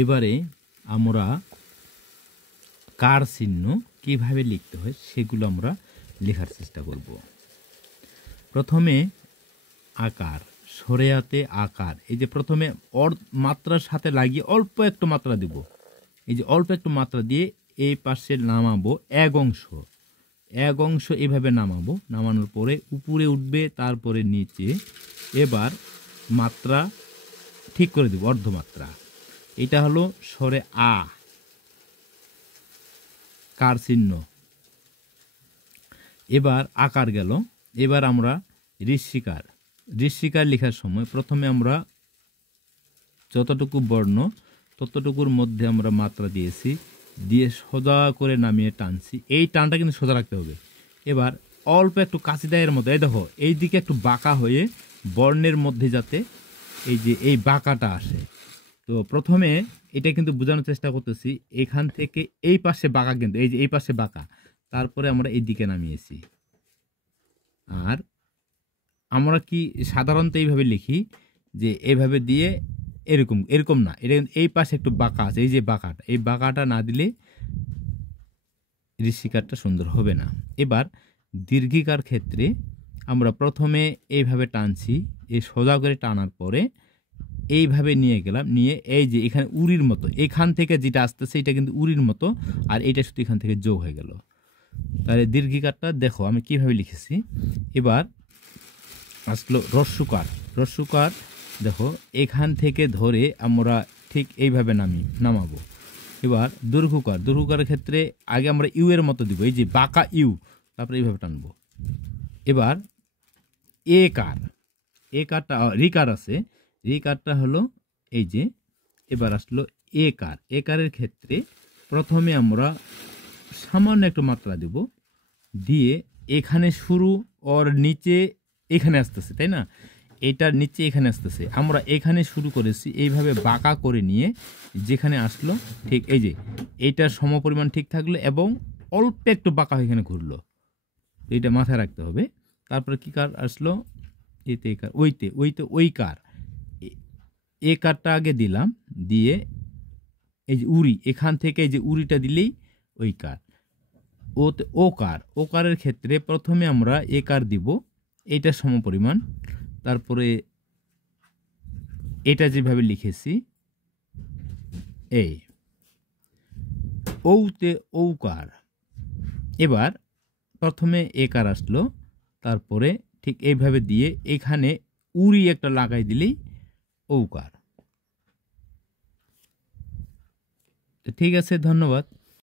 এবারে আমরা কার চিহ্ন কিভাবে লিখতে হয় সেগুলো আমরা লেখার চেষ্টা করব। প্রথমে আকার, সরেয়াতে আকার, এই যে প্রথমে মাত্রার সাথে লাগিয়ে অল্প একটু মাত্রা দেব। এই যে অল্প একটু মাত্রা দিয়ে এই পাশে নামাবো এক অংশ এভাবে নামাবো। নামানোর পরে উপরে উঠবে, তারপরে নিচে। এবার মাত্রা ঠিক করে দেব, অর্ধমাত্রা। এটা হলো স্বরে আ, কার চিহ্ন। এবার আকার গেল। এবার আমরা ঋষিকার লেখার সময় প্রথমে আমরা যতটুকু বর্ণ ততটুকুর মধ্যে আমরা মাত্রা দিয়েছি, দিয়ে সোজা করে নামিয়ে টানছি। এই টানটা কিন্তু সোজা রাখতে হবে। এবার অল্প একটু কাঁচি দায়ের মতো, এই দেখো এই দিকে একটু বাঁকা হয়ে বর্ণের মধ্যে যাতে এই যে এই বাঁকাটা আসে। তো প্রথমে এটা কিন্তু বোঝানোর চেষ্টা করতেছি, এখান থেকে এই পাশে বাঁকা, কিন্তু এই যে এই পাশে বাঁকা, তারপরে আমরা এই দিকে নামিয়েছি। আর আমরা কি সাধারণত এইভাবে লিখি যে এইভাবে দিয়ে এরকম না, এটা এই পাশে একটু বাঁকা আছে, এই যে বাঁকাটা, এই বাঁকাটা না দিলে ঋষিকারটা সুন্দর হবে না। এবার দীর্ঘিকার ক্ষেত্রে আমরা প্রথমে এইভাবে টানছি, এই সোজা করে টানার পরে এইভাবে নিয়ে গেলাম, নিয়ে এই যে এখানে উড়ির মতো, এখান থেকে যেটা আসতেছে এটা কিন্তু উড়ির মতো, আর এটা শুধু এখান থেকে যোগ হয়ে গেল। তাহলে দীর্ঘিকারটা দেখো আমি কিভাবে লিখেছি। এবার আসলো রস্যকার, দেখো এখান থেকে ধরে আমরা ঠিক এইভাবে নামাবো। এবার দীর্ঘকারের ক্ষেত্রে আগে আমরা ইউ এর মতো দিব, এই যে বাঁকা ইউ, তারপরে এইভাবে টানবো। এবার কারটা রিকার আছে, রিকারটা হলো এই যে, এবার আসলো কারের ক্ষেত্রে প্রথমে আমরা সামান্য একটু মাত্রা দেব, দিয়ে এখানে শুরু, ওর নিচে এখানে আসতেছে, তাই না? এটার নিচে এখানে আসতেছে, আমরা এখানে শুরু করেছি, এইভাবে বাঁকা করে নিয়ে যেখানে আসলো ঠিক এই যে এইটার সমপরিমাণ ঠিক থাকলো এবং অল্প একটু বাঁকা এখানে ঘুরলো, এইটা মাথায় রাখতে হবে। তারপরে কি কার আসলো, এতে কার, ওই কার, এ কারটা আগে দিলাম, দিয়ে এই যে উড়ি, এখান থেকে এই যে উড়িটা দিলেই ওই কার। ওকারের ক্ষেত্রে প্রথমে আমরা এ কার দিব, এইটা সমপরিমাণ, তারপরে এটা যেভাবে লিখেছি এই ঔকার। এবার প্রথমে একার আসলো, তারপরে ঠিক এইভাবে দিয়ে এখানে উড়ি একটা লাগাই দিলেই ঔকার। ঠিক আছে, ধন্যবাদ।